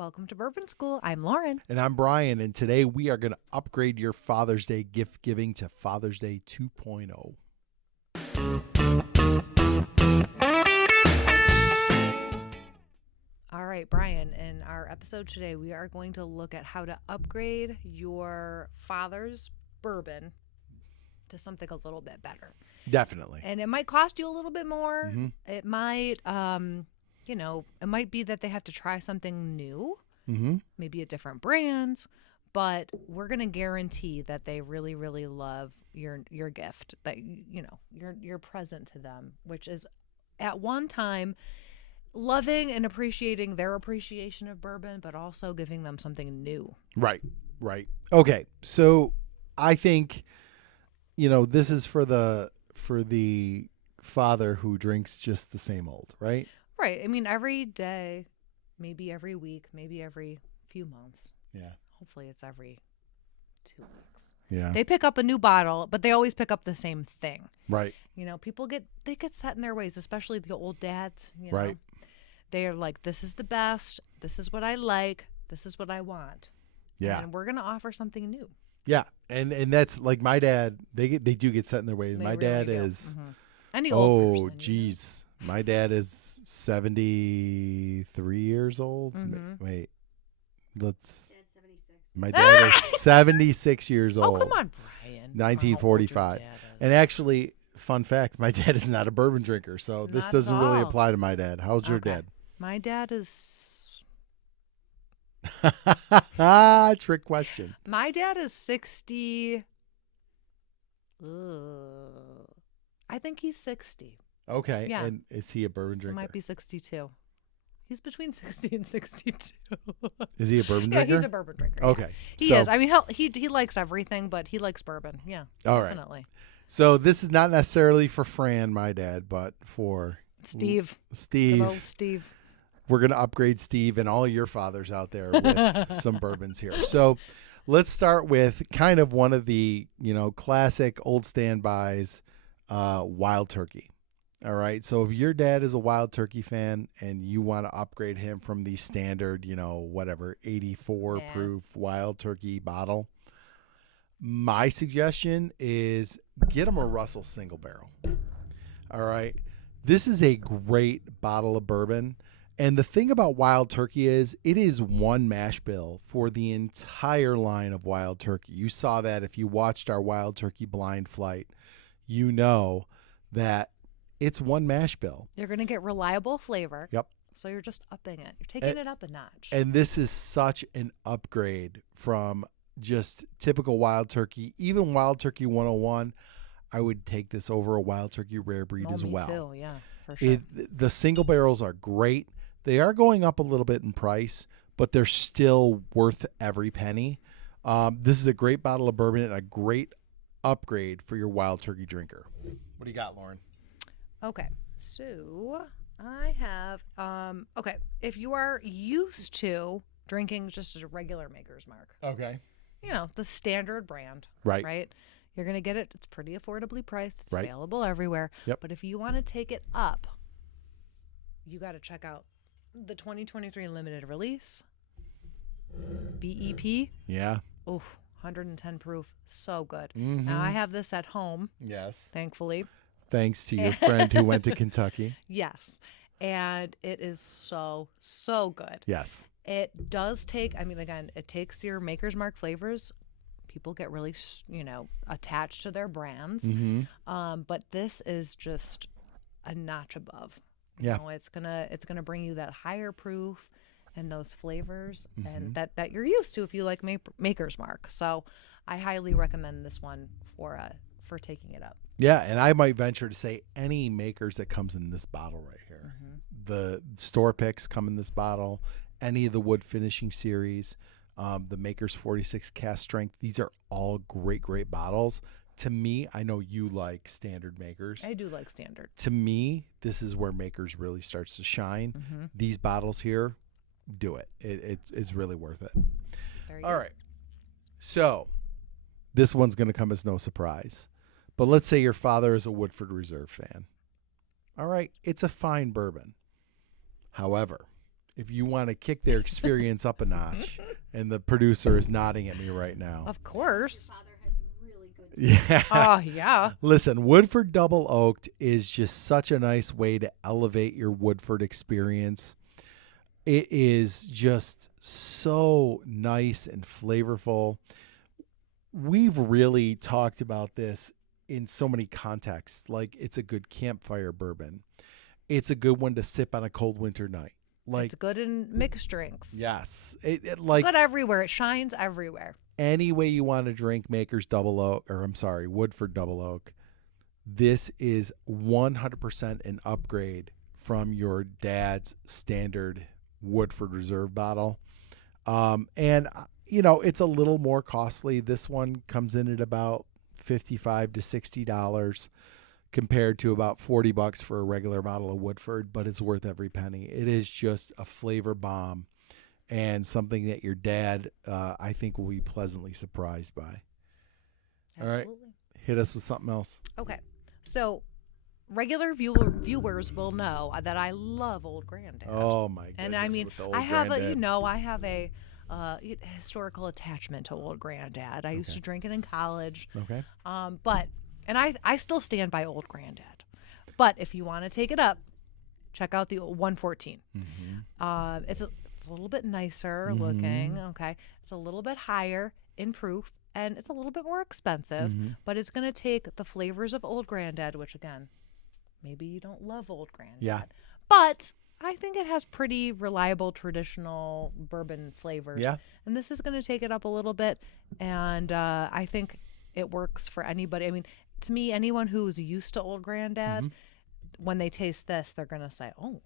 Welcome to Bourbon School. I'm Lauren. And I'm Brian, and today we are going to upgrade your Father's Day gift giving to Father's Day 2.0. All right, Brian, in our episode today, we are going to look at how to upgrade your father's bourbon to something a little bit better. Definitely. And it might cost you a little bit more. Mm-hmm. It might, it might be that they have to try something new, maybe a different brand, but we're going to guarantee that they really, really love your gift, that, your present to them, which is at one time loving and appreciating their appreciation of bourbon, but also giving them something new. Right. Okay, so I think, this is for the father who drinks just the same old, right? Right. I mean, every day, maybe every week, maybe every few months. Yeah. Hopefully it's every 2 weeks. Yeah. They pick up a new bottle, but they always pick up the same thing. Right. People get set in their ways, especially the old dads. Right. They are like, this is the best. This is what I like. This is what I want. Yeah. And we're going to offer something new. Yeah. And that's like my dad, they do get set in their ways. They My really dad do. is, Any old person. geez. My dad is 73 years old. Wait, my dad is 76 years old. Oh, come on, Brian. 1945. And actually, fun fact, my dad is not a bourbon drinker, so this Not doesn't at really all. apply to my dad. How old's your dad? My dad is... Trick question. My dad is 60... I think he's 60. Okay. Yeah. And is he a bourbon He drinker? might be 62. He's between 60 and 62. Is he a bourbon Yeah, drinker? he's a bourbon drinker. Okay. He So- is. I mean, he likes everything, but he likes bourbon. Yeah, All right. definitely. So this is not necessarily for Fran, my dad, but for Steve. Steve. Good old Steve. We're going to upgrade Steve and all your fathers out there with some bourbons here. So let's start with kind of one of the, classic old standbys, Wild Turkey. All right. So if your dad is a Wild Turkey fan and you want to upgrade him from the standard, 84 proof Wild Turkey bottle, my suggestion is get him a Russell single barrel. All right. This is a great bottle of bourbon. And the thing about Wild Turkey is it is one mash bill for the entire line of Wild Turkey. You saw that if you watched our Wild Turkey blind flight, you know that it's one mash bill. You're going to get reliable flavor. Yep. So you're just upping it. You're taking it up a notch. And this is such an upgrade from just typical Wild Turkey. Even Wild Turkey 101, I would take this over a Wild Turkey rare breed as me well. Too. Yeah, for sure. The single barrels are great. They are going up a little bit in price, but they're still worth every penny. This is a great bottle of bourbon and a great upgrade for your Wild Turkey drinker. What do you got, Lauren? Okay, so I have, if you are used to drinking just a regular Maker's Mark, Okay. the standard brand, Right. You're going to get it. It's pretty affordably priced. It's Right. available everywhere. Yep. But if you want to take it up, you got to check out the 2023 limited release, BEP. Yeah. Oof, 110 proof. So good. Mhm. Now, I have this at home, Yes. thankfully. Thanks to your friend who went to Kentucky. Yes. And it is so, so good. Yes. It does take, again, it takes your Maker's Mark flavors. People get really, attached to their brands. Mm-hmm. But this is just a notch above. Yeah. It's gonna bring you that higher proof and those flavors and that you're used to if you like Maker's Mark. So I highly recommend this one for taking it up. Yeah, and I might venture to say any Makers that comes in this bottle right here. The store picks come in this bottle. Any of the wood finishing series, the Makers 46 cast strength. These are all great bottles. To me, I know you like standard Makers. I do like standard. To me, this is where Makers really starts to shine. These bottles here, do it. It's really worth it. All right. So this one's going to come as no surprise. But let's say your father is a Woodford Reserve fan. All right. It's a fine bourbon. However, if you want to kick their experience up a notch. And the producer is nodding at me right now. Of course. Your father has really good Yeah. Oh, yeah. Listen, Woodford Double Oaked is just such a nice way to elevate your Woodford experience. It is just so nice and flavorful. We've really talked about this in so many contexts. Like, it's a good campfire bourbon. It's a good one to sip on a cold winter night. Like, It's good in mixed drinks. yes, It's like good everywhere. It shines everywhere. any way you want to drink Maker's Double Oak, or I'm sorry, Woodford Double Oak. This is 100% an upgrade from your dad's standard Woodford Reserve bottle. And it's a little more costly. This one comes in at about $55 to $60 compared to about $40 for a regular bottle of Woodford, but it's worth every penny. It is just a flavor bomb and something that your dad, I think, will be pleasantly surprised by. All right. Absolutely. Hit us with something else. Okay. So regular viewers will know that I love Old Granddad. Oh, my goodness. And I mean, with the Old I have Granddad. I have a historical attachment to Old Granddad. I used to drink it in college. Okay. And I still stand by Old Granddad. But if you want to take it up, check out the 114. Mm-hmm. It's a little bit nicer looking. Okay. It's a little bit higher in proof, and it's a little bit more expensive, but it's going to take the flavors of Old Granddad, which, again, maybe you don't love Old Granddad. Yeah. But I think it has pretty reliable traditional bourbon flavors. Yeah. And this is going to take it up a little bit. And I think it works for anybody. I mean, to me, anyone who's used to Old Granddad, when they taste this, they're going to say, oh,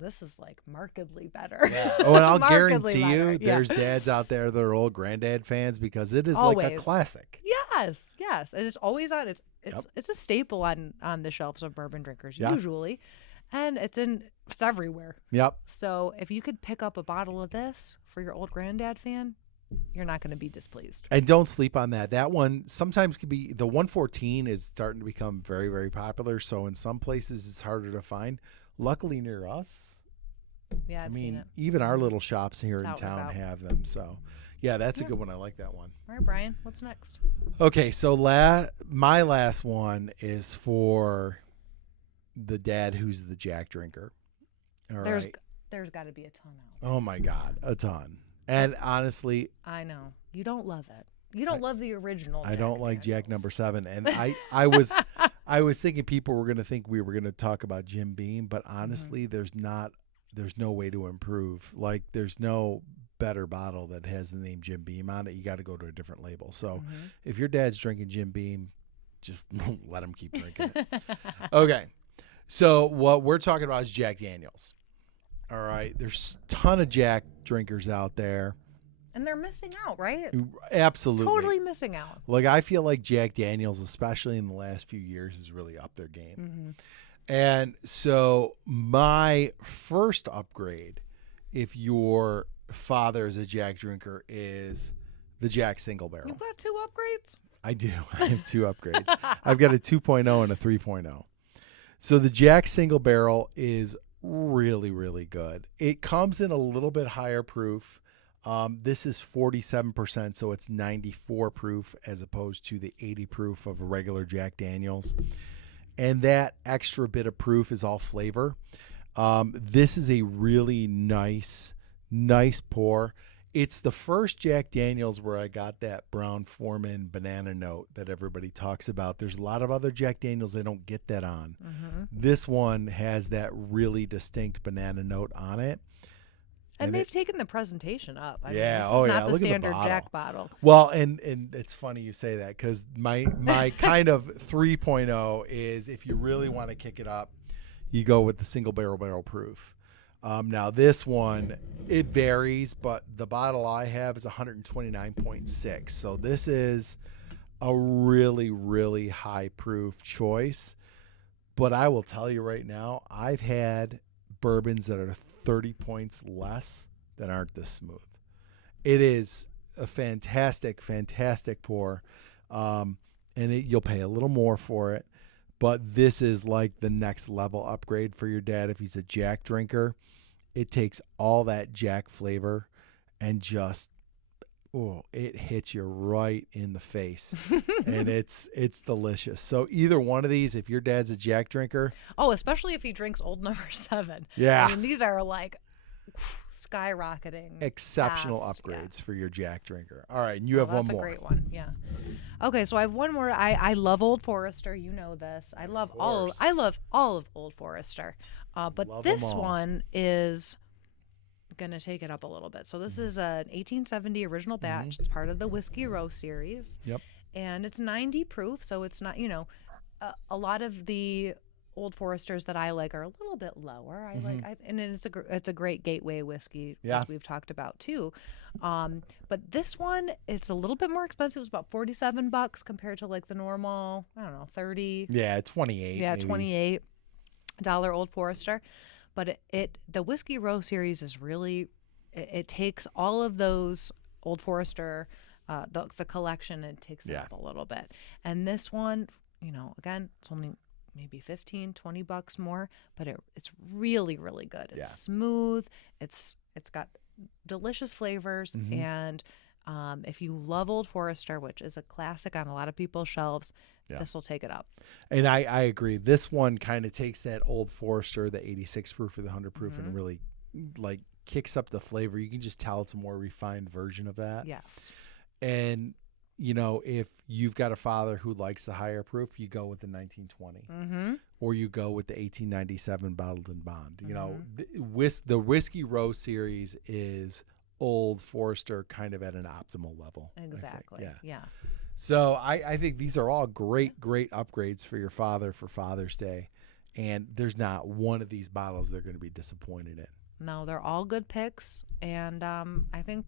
this is like markedly better. Yeah. Oh, and I'll Markedly guarantee you better. Yeah. there's dads out there that are Old Granddad fans because it is like a Always. classic. Yes, yes. And it's always on it's a staple on the shelves of bourbon drinkers usually. And it's everywhere. Yep. So if you could pick up a bottle of this for your Old Granddad fan, you're not going to be displeased. And don't sleep on that. That one sometimes can be, the 114 is starting to become very, very popular. So in some places it's harder to find. Luckily near us, Yeah, I've seen it. even our little shops here It's in out and town about. have them. So yeah, that's a good one. I like that one. All right, Brian, what's next? Okay, so my last one is for the dad who's the Jack drinker. All right. There's got to be a ton out. Oh my God, a ton. And honestly, I know. You don't love it. You don't love the original. I don't like Jack Daniels. number 7. And I was thinking people were going to think we were going to talk about Jim Beam, but honestly, there's no way to improve. Like, there's no better bottle that has the name Jim Beam on it. You got to go to a different label. So if your dad's drinking Jim Beam, just let him keep drinking it. Okay. So what we're talking about is Jack Daniels. All right. There's a ton of Jack drinkers out there. And they're missing out, right? Absolutely. Totally missing out. Like, I feel like Jack Daniels, especially in the last few years, has really upped their game. And so my first upgrade, if your father is a Jack drinker, is the Jack Single Barrel. You've got 2 upgrades? I do. I have 2 upgrades. I've got a 2.0 and a 3.0. So the Jack Single Barrel is really, really good. It comes in a little bit higher proof. This is 47%, so it's 94 proof as opposed to the 80 proof of a regular Jack Daniels. And that extra bit of proof is all flavor. This is a really nice pour. It's the first Jack Daniels where I got that Brown Foreman banana note that everybody talks about. There's a lot of other Jack Daniels I don't get that on. This one has that really distinct banana note on it. And they've taken the presentation up. I mean, Yeah. this Oh, is yeah. not the Look at the standard bottle. Jack bottle. Well, and it's funny you say that because my kind of 3.0 is if you really want to kick it up, you go with the single barrel proof. Now this one, it varies, but the bottle I have is 129.6. So this is a really, really high proof choice. But I will tell you right now, I've had bourbons that are 30 points less that aren't this smooth. It is a fantastic, fantastic pour. And you'll pay a little more for it. But this is like the next level upgrade for your dad if he's a Jack drinker. it takes all that Jack flavor and just, it hits you right in the face. And it's delicious. So either one of these, if your dad's a Jack drinker. Oh, especially if he drinks Old Number 7. Yeah. I mean, these are like skyrocketing. Exceptional fast. upgrades for your Jack drinker. All right, and you have one That's more. a great one. Yeah. Okay, so I have one more. I love Old Forester. You know this. I love all of Old Forester. But Love 'em this all. one is gonna take it up a little bit. So this is an 1870 original batch. It's part of the Whiskey Row series. Yep. And it's 90 proof, so it's not, a lot of the Old Foresters that I like are a little bit lower. And it's a great gateway whiskey, as we've talked about too. But this one, it's a little bit more expensive. It was about $47 compared to like the normal, I don't know, 30. Yeah, 28. Yeah, maybe. $28 Old Forester. But the Whiskey Row series is really, it takes all of those Old Forester, the collection, and takes it up a little bit. And this one, again, it's only maybe $15-20 more, but it's really, really good. It's smooth. It's got delicious flavors. And if you love Old Forester, which is a classic on a lot of people's shelves, this will take it up. And I agree. This one kind of takes that Old Forester, the 86 proof or the 100 proof, and really like kicks up the flavor. You can just tell it's a more refined version of that. Yes. And if you've got a father who likes the higher proof, you go with the 1920, or you go with the 1897 bottled in bond. The Whiskey Row series is Old Forester kind of at an optimal level. Exactly. Yeah. So I think these are all great upgrades for your father for Father's Day. And there's not one of these bottles they're going to be disappointed in. No, they're all good picks. And I think,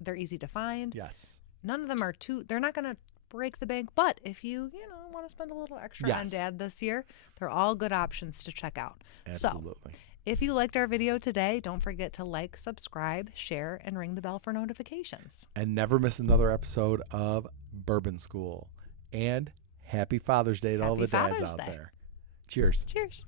they're easy to find. Yes. None of them are they're not going to break the bank. But if you, want to spend a little extra on Dad this year, they're all good options to check out. Absolutely. So if you liked our video today, don't forget to like, subscribe, share, and ring the bell for notifications. And never miss another episode of Bourbon School. And happy Father's Day to all the dads out there. Cheers. Cheers.